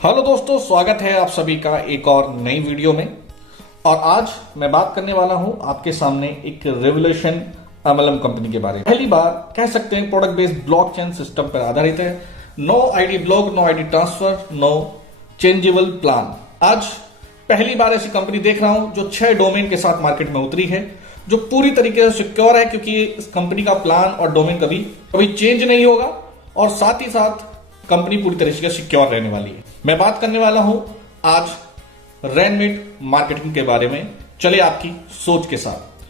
Hello दोस्तों, स्वागत है आप सभी का एक और नई वीडियो में। और आज मैं बात करने वाला हूं आपके सामने एक रेवोल्यूशन एमएलएम कंपनी के बारे में। पहली बार कह सकते हैं प्रोडक्ट बेस्ड ब्लॉकचेन सिस्टम पर आधारित है। No ID block, no ID transfer, no changeable plan. आज पहली बार ऐसी कंपनी देख रहा हूं जो 6 डोमेन के साथ मार्केट में उतरी है, जो पूरी तरीके से सिक्योर है, क्योंकि इस कंपनी का प्लान और डोमेन कभी चेंज नहीं होगा और साथ ही साथ कंपनी पूरी तरीके से सिक्योर रहने वाली है। मैं बात करने वाला हूं आज रैनमेट मार्केटिंग के बारे में। चले आपकी सोच के साथ।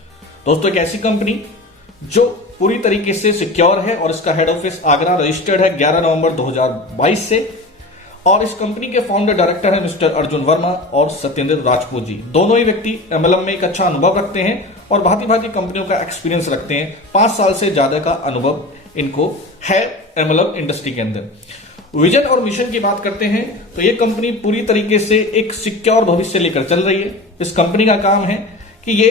दोस्तों, एक ऐसी कंपनी जो पूरी तरीके से सिक्योर है और इसका हेड ऑफिस आगरा रजिस्टर्ड है 11 नवंबर 2022 से। और इस कंपनी के फाउंडर डायरेक्टर है मिस्टर अर्जुन वर्मा और सत्येंद्र राजपूत जी। दोनों ही व्यक्ति एमएलएम में एक अच्छा अनुभव रखते हैं और भांति कंपनियों का एक्सपीरियंस रखते हैं। 5 साल से ज्यादा का अनुभव इनको है एमएलएम इंडस्ट्री के अंदर। विजन और मिशन की बात करते हैं तो ये कंपनी पूरी तरीके से एक सिक्योर भविष्य लेकर चल रही है। इस कंपनी का काम है कि ये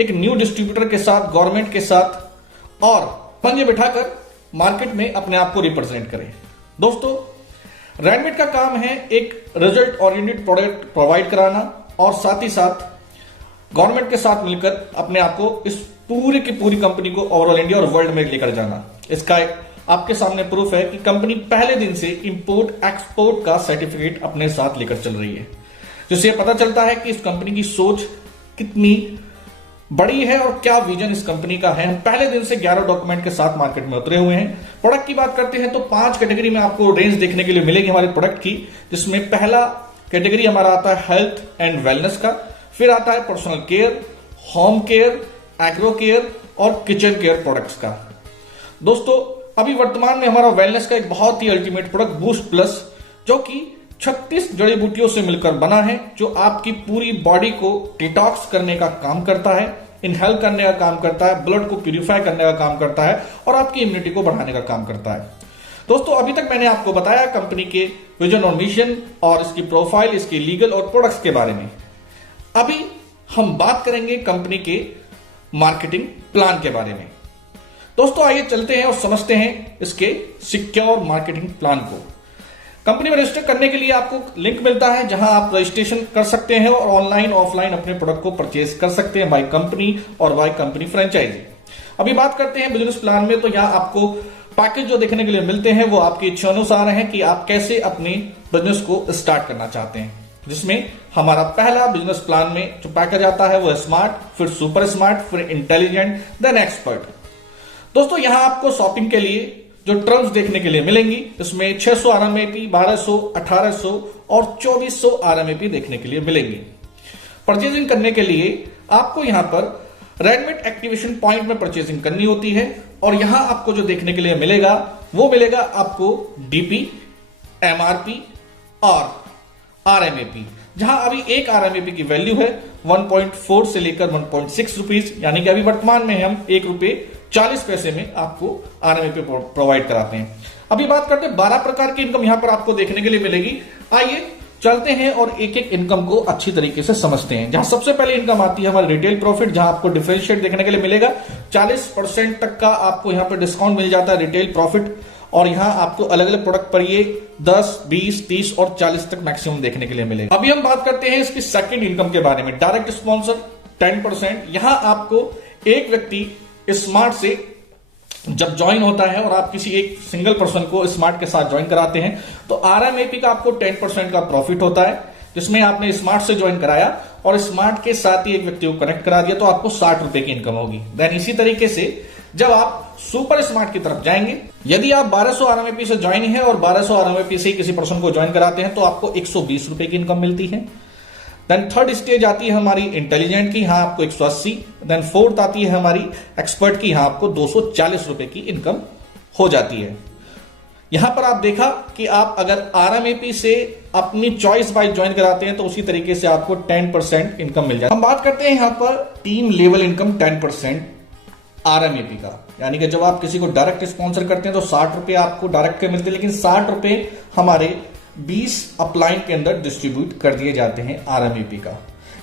एक न्यू डिस्ट्रीब्यूटर के साथ, गवर्नमेंट के साथ और पंजे बिठाकर मार्केट में अपने आप को रिप्रेजेंट करे। दोस्तों, रैनमेट का काम है एक रिजल्ट ओरिएंटेड प्रोडक्ट प्रोवाइड कराना और साथ ही साथ गवर्नमेंट के साथ मिलकर अपने आप को इस पूरी की पूरी कंपनी को ओवरऑल इंडिया और वर्ल्ड में लेकर जाना। इसका एक आपके सामने प्रूफ है कि कंपनी पहले दिन से इंपोर्ट एक्सपोर्ट का सर्टिफिकेट अपने साथ लेकर चल रही है, जिससे पता चलता है कि इस कंपनी की सोच कितनी बड़ी है और क्या विजन इस कंपनी का है। हम पहले दिन से 11 डॉक्यूमेंट के साथ मार्केट में उतरे हुए हैं। प्रोडक्ट की बात करते हैं तो 5 कैटेगरी में आपको रेंज देखने के लिए मिलेगी हमारे प्रोडक्ट की, जिसमें पहला कैटेगरी हमारा आता है हेल्थ एंड वेलनेस का, फिर आता है personal care, home care, agro care और किचन केयर प्रोडक्ट्स का। दोस्तों, अभी वर्तमान में हमारा वेलनेस का एक बहुत ही अल्टीमेट प्रोडक्ट बूस्ट प्लस, जो कि 36 जड़ी बूटियों से मिलकर बना है, जो आपकी पूरी बॉडी को डिटॉक्स करने का काम करता है, इनहेल करने का काम करता है, ब्लड को प्यूरिफाई करने का काम करता है और आपकी इम्यूनिटी को बढ़ाने का काम करता है। दोस्तों, अभी तक मैंने आपको बताया कंपनी के विजन और मिशन और इसकी प्रोफाइल, इसकी लीगल और प्रोडक्ट्स के बारे में। अभी हम बात करेंगे कंपनी के मार्केटिंग प्लान के बारे में। दोस्तों, आइए चलते हैं और समझते हैं इसके सिक्योर मार्केटिंग प्लान को। कंपनी में रजिस्टर करने के लिए आपको लिंक मिलता है, जहां आप रजिस्ट्रेशन कर सकते हैं और ऑनलाइन ऑफलाइन अपने प्रोडक्ट को परचेज कर सकते हैं बाय कंपनी और बाय कंपनी फ्रेंचाइजी। अभी बात करते हैं बिजनेस प्लान में, तो यहां आपको पैकेज जो देखने के लिए मिलते हैं वो आपकी इच्छा अनुसार है कि आप कैसे अपने बिजनेस को स्टार्ट करना चाहते हैं। जिसमें हमारा पहला बिजनेस प्लान में जो पैकेज आता है वो है स्मार्ट, फिर सुपर स्मार्ट, फिर इंटेलिजेंट, देन एक्सपर्ट। दोस्तों, यहां आपको शॉपिंग के लिए जो टर्म्स देखने के लिए मिलेंगी, इसमें 600 आरएमएपी, 1200, 1800 और 2400 आरएमएपी देखने के लिए मिलेंगी। परचेजिंग करने के लिए आपको यहां पर रैनमेट एक्टिवेशन पॉइंट में परचेजिंग करनी होती है और यहां आपको जो देखने के लिए मिलेगा वो मिलेगा आपको डीपी, एमआरपी और आरएमएपी, जहां अभी एक आरएमएपी की वैल्यू है 1.4 से लेकर 1.6 रुपीज, यानी कि अभी वर्तमान में हम 1 रुपये 40 पैसे में आपको आरएमएपी प्रोवाइड कराते हैं। अभी बात करते हैं 12 प्रकार की इनकम यहां पर आपको देखने के लिए मिलेगी। आइए चलते हैं और एक एक इनकम को अच्छी तरीके से समझते हैं। जहां सबसे पहले इनकम आती है हमारी रिटेल प्रॉफिट, जहां आपको डिफरेंशिएट देखने के लिए मिलेगा। 40% तक का आपको यहां पर डिस्काउंट मिल जाता है रिटेल प्रॉफिट, और यहां आपको अलग अलग प्रोडक्ट पर ये 10, 20, 30 और 40 तक मैक्सिमम देखने के लिए मिलेगा। अभी हम बात करते हैं इसकी सेकंड इनकम के बारे में। Direct sponsor 10%। यहां आपको एक व्यक्ति स्मार्ट से जब ज्वाइन होता है और आप किसी एक सिंगल पर्सन को स्मार्ट के साथ ज्वाइन कराते हैं तो आरएमएपी का आपको 10% का प्रॉफिट होता है, जिसमें आपने स्मार्ट से ज्वाइन कराया और स्मार्ट के साथ ही एक व्यक्ति को कनेक्ट करा दिया तो आपको 60 रुपए की इनकम होगी। देन इसी तरीके से जब आप सुपर स्मार्ट की तरफ जाएंगे, यदि आप 1200 आरएमएपी से ज्वाइन है और 1200 आरएमएपी से किसी पर्सन को ज्वाइन कराते हैं तो आपको 120 रुपए की इनकम मिलती है। देन थर्ड स्टेज आती है हमारी इंटेलिजेंट की, यहां आपको 180। देन फोर्थ आती है हमारी एक्सपर्ट की, यहां आपको 240 रुपए की इनकम हो जाती है। यहां पर आप देखा कि आप अगर आरएमएपी से अपनी चॉइस बाय ज्वाइन कराते हैं तो उसी तरीके से आपको 10% इनकम मिल जाए। हम बात करते हैं यहां पर टीम लेवल इनकम 10% आरएमएपी का, यानी कि जब आप किसी को डायरेक्ट स्पॉन्सर करते हैं तो 60 रुपए आपको डायरेक्ट के मिलते हैं, लेकिन 60 रुपए हमारे 20 अपलाइन के अंदर डिस्ट्रीब्यूट कर दिए जाते हैं आरएमएपी का।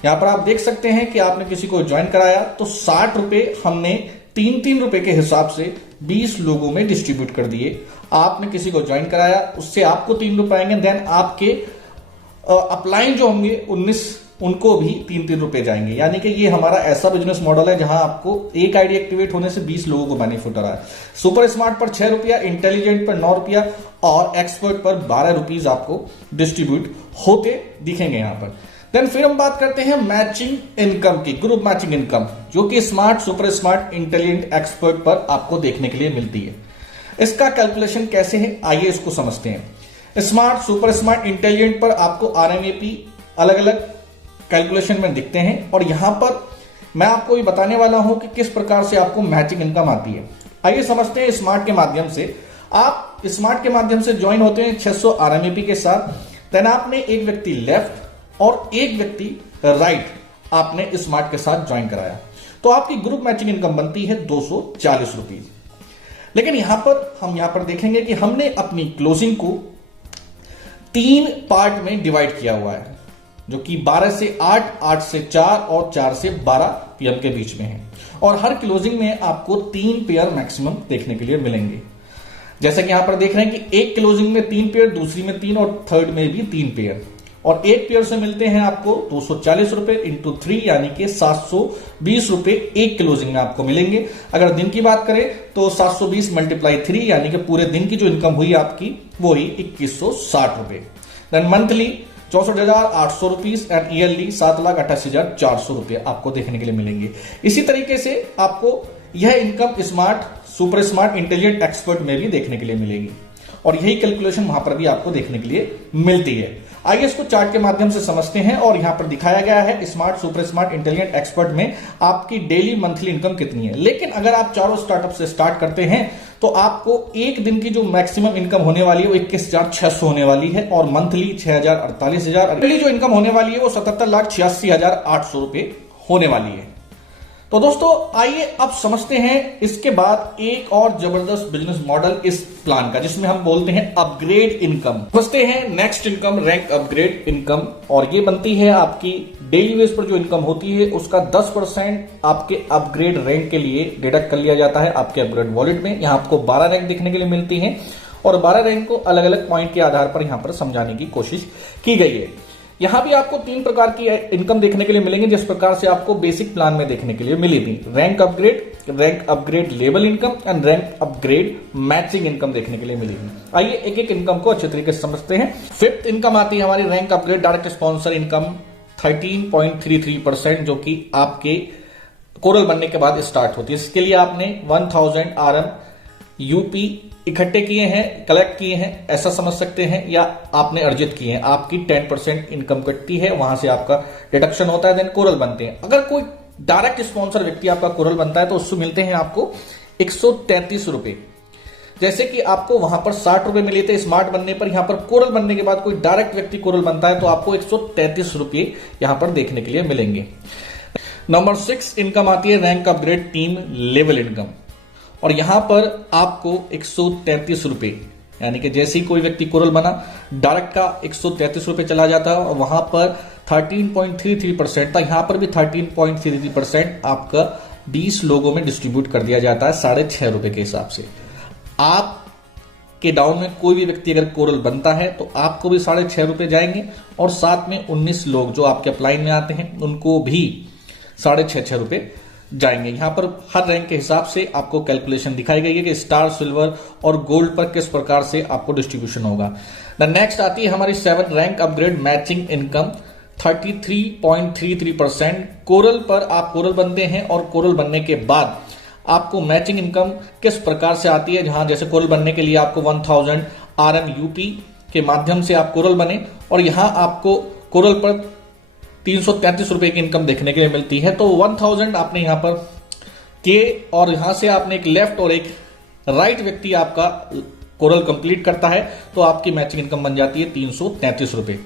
यहां पर आप देख सकते हैं कि आपने किसी को ज्वाइन कराया तो 60 रुपए हमने 3-3 रुपए के हिसाब से 20 लोगों में डिस्ट्रीब्यूट कर दिए। आपने किसी को ज्वाइन कराया, उससे आपको 3 रुपए आएंगे, देन आपके अपलाइन जो होंगे 19 उनको भी 3-3 रुपए जाएंगे। यानी कि ये हमारा ऐसा बिजनेस मॉडल है जहां आपको एक आईडी एक्टिवेट होने से 20 लोगों को बेनिफिट हो रहा है। सुपर स्मार्ट पर 6 रुपया, इंटेलिजेंट पर 9 रुपया और एक्सपर्ट पर 12 रुपीज आपको डिस्ट्रीब्यूट होते दिखेंगे यहां पर। देन फिर हम बात करते हैं मैचिंग इनकम की, ग्रुप मैचिंग इनकम, जो कि smart, super smart, intelligent, expert पर आपको देखने के लिए मिलती है। इसका कैलकुलेशन कैसे है, आइए इसको समझते हैं। स्मार्ट, सुपर स्मार्ट, इंटेलिजेंट पर आपको आरएमएपी अलग अलग कैलकुलेशन में दिखते हैं और यहां पर मैं आपको ये बताने वाला हूं कि किस प्रकार से आपको मैचिंग इनकम आती है। आइए समझते हैं। स्मार्ट के माध्यम से आप स्मार्ट के माध्यम से ज्वाइन होते हैं 600 आरएमएपी के साथ। देन आपने एक व्यक्ति लेफ्ट और एक व्यक्ति राइट आपने स्मार्ट के साथ ज्वाइन कराया, तो आपकी ग्रुप मैचिंग इनकम बनती है 240 रुपीज। लेकिन हम यहां पर देखेंगे कि हमने अपनी क्लोजिंग को 3 पार्ट में डिवाइड किया हुआ है, जो कि 12 से 8, 8 से 4 और 4 से 12 पीएम के बीच में है। और हर क्लोजिंग में आपको 3 पेयर मैक्सिमम देखने के लिए मिलेंगे। जैसे कि यहां पर देख रहे हैं कि एक क्लोजिंग में 3 पेयर, दूसरी में 3 और थर्ड में भी 3 पेयर, और एक पेयर से मिलते हैं आपको 240 रुपए इंटू 3 यानी कि 720 रुपए एक क्लोजिंग में आपको मिलेंगे। अगर दिन की बात करें तो 720 मल्टीप्लाई 3 यानी कि पूरे दिन की जो इनकम हुई आपकी वो ही 2160 रुपए। Then monthly 64,800 rupees and yearly 7,88,400 रुपए आपको देखने के लिए मिलेंगे। इसी तरीके से आपको यह income smart, super smart, intelligent, expert में भी देखने के लिए मिलेगी और यही कैलकुलेशन वहां पर भी आपको देखने के लिए मिलती है। आइए इसको चार्ट के माध्यम से समझते हैं और यहां पर दिखाया गया है smart, super smart, intelligent, expert में आपकी डेली मंथली इनकम कितनी है। लेकिन अगर आप चारों स्टार्टअप से स्टार्ट करते हैं तो आपको एक दिन की जो मैक्सिमम इनकम होने वाली है वो 21,600 होने वाली है और मंथली 6,000, 48,000, डेली जो इनकम होने वाली है वो 77,86,800 रुपए होने वाली है। तो दोस्तों आइए अब समझते हैं इसके बाद एक और जबरदस्त बिजनेस मॉडल इस प्लान का, जिसमें हम बोलते हैं अपग्रेड इनकम। समझते हैं next income, rank upgrade income, और ये बनती है आपकी डेली बेस पर जो इनकम होती है उसका 10% आपके अपग्रेड रैंक के लिए डिडक्ट कर लिया जाता है आपके अपग्रेड वॉलेट में। यहां आपको 12 रैंक देखने के लिए मिलती है और 12 रैंक को अलग अलग पॉइंट के आधार पर यहां पर समझाने की कोशिश की गई है। यहां भी आपको 3 प्रकार की इनकम देखने के लिए मिलेंगे, जिस प्रकार से आपको बेसिक प्लान में देखने के लिए मिली थी। Rank upgrade level income and rank upgrade matching income देखने के लिए मिली थी। आइए एक एक इनकम को अच्छे तरीके से समझते हैं। 5th इनकम आती है हमारी rank upgrade direct sponsor income 13.33%, जो कि आपके कोरल बनने के बाद स्टार्ट होती है। इसके लिए आपने 1000 RM यूपी इकट्ठे किए हैं, कलेक्ट किए हैं, ऐसा समझ सकते हैं, या आपने अर्जित किए हैं। आपकी 10% इनकम कटती है, वहां से आपका डिडक्शन होता है, देन कोरल बनते हैं। अगर कोई डायरेक्ट स्पॉन्सर व्यक्ति आपका कोरल बनता है तो उससे मिलते हैं आपको 133 रुपए। जैसे कि आपको वहां पर 60 रुपए मिले थे स्मार्ट बनने पर, यहां पर कोरल बनने के बाद कोई डायरेक्ट व्यक्ति कोरल बनता है तो आपको 133 रुपए यहां पर देखने के लिए मिलेंगे। नंबर 6 इनकम आती है rank upgrade team level income, और यहां पर आपको 133 रुपए, यानी कि जैसे ही कोई व्यक्ति कोरल बना डायरेक्ट का 133 रुपए चला जाता है और वहां पर 13.33% था, यहां पर भी 13.33% आपका 20 लोगों में डिस्ट्रीब्यूट कर दिया जाता है 6.5 रुपए के हिसाब से। आप के डाउन में कोई भी व्यक्ति अगर कोरल बनता है तो आपको भी 6.5 रुपए जाएंगे और साथ में 19 लोग जो आपके अपलाइन में आते हैं उनको भी 6.5 रुपए जाएंगे। यहां पर हर रैंक के हिसाब से आपको कैलकुलेशन दिखाई गई है कि स्टार, सिल्वर और गोल्ड पर किस प्रकार से आपको डिस्ट्रीब्यूशन होगा। नेक्स्ट आती है हमारी 7 rank upgrade matching income 33.33%। Coral पर आप कोरल बनते हैं और कोरल बनने के बाद आपको मैचिंग इनकम किस प्रकार से आती है, जहां जैसे कोरल बनने के लिए आपको 1000 RM यूपी के माध्यम से आप कोरल बने और यहां आपको कोरल पर 333 रुपए की इनकम देखने के लिए मिलती है। तो 1000 आपने यहां पर के और यहां से आपने एक लेफ्ट और एक राइट व्यक्ति आपका कोरल कंप्लीट करता है तो आपकी मैचिंग इनकम बन जाती है 333 रुपए।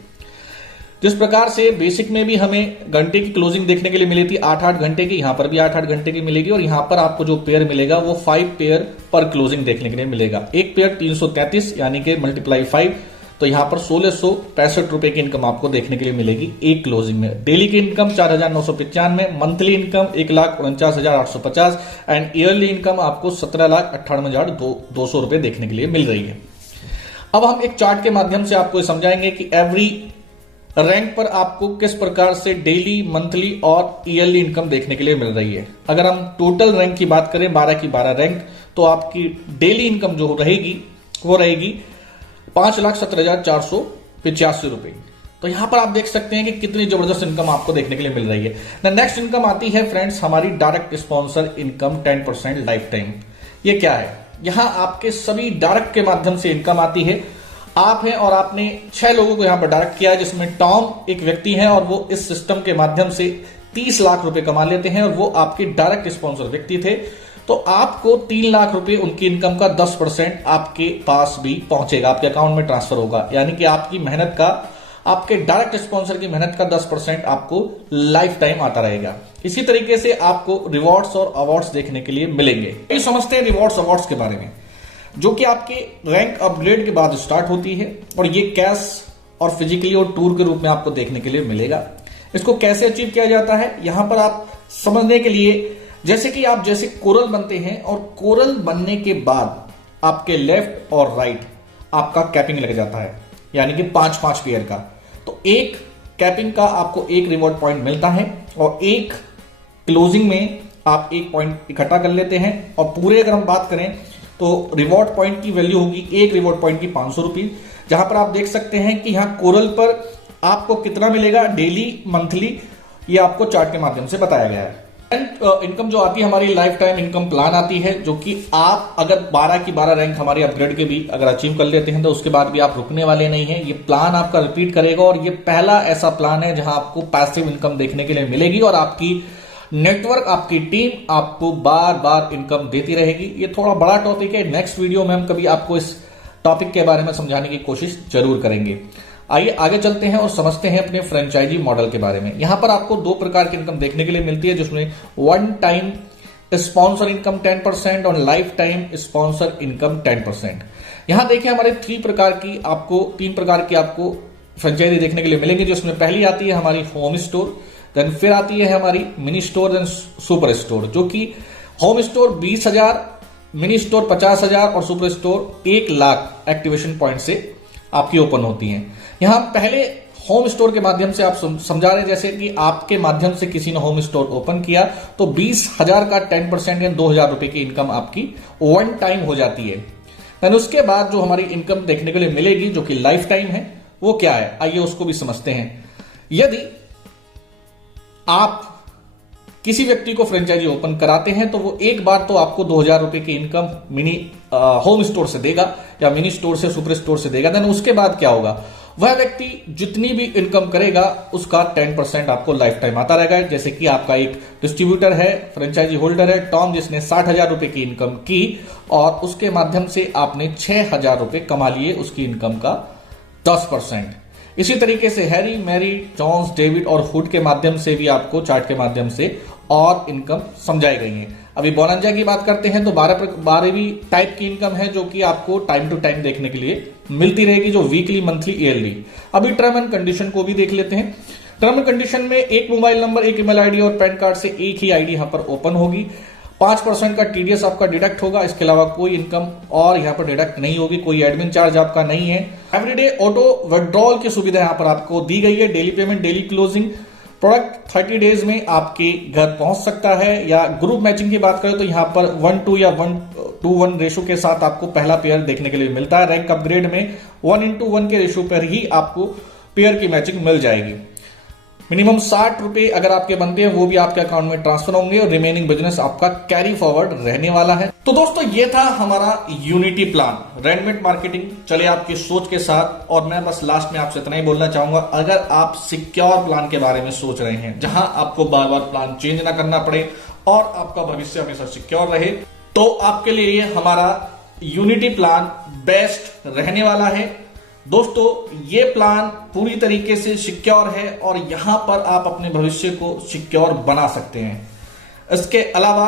जिस प्रकार से बेसिक में भी हमें घंटे की क्लोजिंग देखने के लिए मिली थी 8-8 घंटे की, यहां पर भी 8-8 घंटे की मिलेगी और यहां पर आपको जो पेयर मिलेगा वो 5 पेयर पर क्लोजिंग देखने के लिए मिलेगा। एक पेयर 333 यानी कि मल्टीप्लाई 5, तो यहां पर 1665 रुपए की इनकम आपको देखने के लिए मिलेगी एक क्लोजिंग में। डेली की income 4,995, monthly income 1,49,850 and yearly income आपको 17,98,200 रुपए देखने के लिए मिल रही है। अब हम एक चार्ट के माध्यम से आपको समझाएंगे कि एवरी रैंक पर आपको किस प्रकार से डेली, मंथली और ईयरली इनकम देखने के लिए मिल रही है। अगर हम टोटल रैंक की बात करें 12 की 12 रैंक, तो आपकी डेली इनकम जो रहेगी वो रहेगी 5,17,485 रुपए। तो यहां पर आप देख सकते हैं कि कितनी जबरदस्त इनकम आपको देखने के लिए मिल रही है। नेक्स्ट इनकम आती है फ्रेंड्स हमारी direct sponsor income 10% life time. ये क्या है? यहां आपके सभी डायरेक्ट के माध्यम से इनकम आती है। आप हैं और आपने 6 लोगों को यहां पर डायरेक्ट किया है, जिसमें टॉम एक व्यक्ति है और वो इस सिस्टम के माध्यम से 30 लाख रुपए कमा लेते हैं और वो आपके डायरेक्ट स्पॉन्सर व्यक्ति थे। तो आपको 3 लाख रुपए उनकी इनकम का 10% आपके पास भी पहुंचेगा, आपके अकाउंट में ट्रांसफर होगा। यानी कि आपकी मेहनत का, आपके डायरेक्ट स्पॉन्सर की मेहनत का 10% आपको लाइफ टाइम आता रहेगा। इसी तरीके से आपको रिवॉर्ड्स और अवार्ड्स देखने के लिए मिलेंगे। ये समझते हैं रिवॉर्ड्स अवार्ड्स के बारे में, जो कि आपके रैंक अपग्रेड के बाद स्टार्ट होती है और ये कैश और फिजिकली और टूर के रूप में आपको देखने के लिए मिलेगा। इसको कैसे अचीव किया जाता है, यहां पर आप समझने के लिए, जैसे कि आप जैसे कोरल बनते हैं और कोरल बनने के बाद आपके लेफ्ट और राइट आपका कैपिंग लग जाता है, यानी कि 5-5 पेयर का। तो एक कैपिंग का आपको एक रिवॉर्ड पॉइंट मिलता है और एक क्लोजिंग में आप एक पॉइंट इकट्ठा कर लेते हैं। और पूरे अगर हम बात करें तो रिवॉर्ड पॉइंट की वैल्यू होगी एक रिवॉर्ड पॉइंट की 500 रुपीज। जहां पर आप देख सकते हैं कि यहां कोरल पर आपको कितना मिलेगा डेली, मंथली, ये आपको चार्ट के माध्यम से बताया गया है। इनकम जो आती है हमारी लाइफ टाइम इनकम प्लान आती है, जो कि आप अगर 12 की 12 रैंक हमारी अपग्रेड के भी अगर अचीव कर लेते हैं तो उसके बाद भी आप रुकने वाले नहीं हैं। ये प्लान आपका रिपीट करेगा और ये पहला ऐसा प्लान है जहां आपको पैसिव इनकम देखने के लिए मिलेगी और आपकी नेटवर्क, आपकी टीम आपको बार बार इनकम देती रहेगी। ये थोड़ा बड़ा टॉपिक है, नेक्स्ट वीडियो में हम कभी आपको इस टॉपिक के बारे में समझाने की कोशिश जरूर करेंगे। आइए आगे चलते हैं और समझते हैं अपने फ्रेंचाइजी मॉडल के बारे में। यहां पर आपको 2 प्रकार की इनकम देखने के लिए मिलती है, जिसमें वन टाइम स्पॉन्सर इनकम 10% और लाइफ टाइम स्पॉन्सर इनकम 10%। यहां देखिए हमारे 3 प्रकार की आपको फ्रेंचाइजी देखने के लिए मिलेंगे, जिसमें पहली आती है हमारी होम स्टोर, देन फिर आती है हमारी mini store, then super store. जो कि होम स्टोर 20,000, मिनी स्टोर 50,000 और super store 1 lakh activation point से आपकी ओपन होती हैं। यहां पहले होम स्टोर के माध्यम से आप समझा रहे, जैसे कि आपके माध्यम से किसी ने होम स्टोर ओपन किया तो 20,000 का 10% या 2,000 रुपए की इनकम आपकी वन टाइम हो जाती है। देन उसके बाद जो हमारी इनकम देखने के लिए मिलेगी, जो कि लाइफ टाइम है, वो क्या है आइए उसको भी समझते हैं। यदि आप किसी व्यक्ति को फ्रेंचाइजी ओपन कराते हैं तो वो एक बार तो आपको 2,000 रुपए की इनकम मिनी होम स्टोर से देगा या मिनी स्टोर से, सुपर स्टोर से देगा। देन उसके बाद क्या होगा, वह व्यक्ति जितनी भी इनकम करेगा उसका 10% आपको लाइफ टाइम आता रहेगा। जैसे कि आपका एक डिस्ट्रीब्यूटर है, फ्रेंचाइजी होल्डर है टॉम, जिसने 60,000 रुपए की इनकम की और उसके माध्यम से आपने 6,000 रुपए कमा लिए उसकी इनकम का 10%। इसी तरीके से हैरी, मैरी, जॉन्स, डेविड और हुड के माध्यम से भी आपको चार्ट के माध्यम से और इनकम समझाई गई है। अभी बोनंजा की बात करते हैं तो 12वीं टाइप की इनकम है, जो कि आपको टाइम टू टाइम देखने के लिए मिलती रहेगी, जो वीकली, मंथली, ईयरली। अभी टर्म एंड कंडीशन को भी देख लेते हैं। टर्म एंड कंडीशन में एक मोबाइल नंबर, एक ईमेल आईडी और पैन कार्ड से एक ही आईडी यहां पर ओपन होगी। 5% का टीडीएस आपका डिडक्ट होगा, इसके अलावा कोई इनकम और यहां पर डिडक्ट नहीं होगी, कोई एडमिन चार्ज आपका नहीं है। एवरीडे ऑटो विड्रॉल की सुविधा यहां पर आपको दी गई है, daily payment, daily closing. Product 30 days में आपके घर पहुंच सकता है। या ग्रुप मैचिंग की बात करें तो यहां पर 1:2 या 1:1 रेशो के साथ आपको पहला पेयर देखने के लिए मिलता है। रैंक अपग्रेड में 1:1 के रेशो पर ही आपको पेयर की मैचिंग मिल जाएगी। मिनिमम 60 रुपए अगर आपके बनते हैं वो भी आपके अकाउंट में ट्रांसफर होंगे और रिमेनिंग बिजनेस आपका कैरी फॉरवर्ड रहने वाला है। तो दोस्तों ये था हमारा यूनिटी प्लान, रेडमेड मार्केटिंग चले आपकी सोच के साथ। और मैं बस लास्ट में आपसे इतना ही बोलना चाहूंगा, अगर आप सिक्योर प्लान के बारे में सोच रहे हैं जहां आपको बार बार प्लान चेंज ना करना पड़े और आपका भविष्य हमेशा सिक्योर रहे, तो आपके लिए ये हमारा यूनिटी प्लान बेस्ट रहने वाला है। दोस्तों ये प्लान पूरी तरीके से सिक्योर है और यहां पर आप अपने भविष्य को सिक्योर बना सकते हैं। इसके अलावा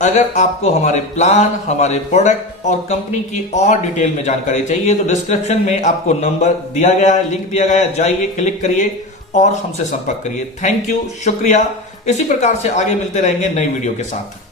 अगर आपको हमारे प्लान, हमारे प्रोडक्ट और कंपनी की और डिटेल में जानकारी चाहिए तो डिस्क्रिप्शन में आपको नंबर दिया गया है, लिंक दिया गया है, जाइए, क्लिक करिए और हमसे संपर्क करिए। थैंक यू, शुक्रिया। इसी प्रकार से आगे मिलते रहेंगे नई वीडियो के साथ।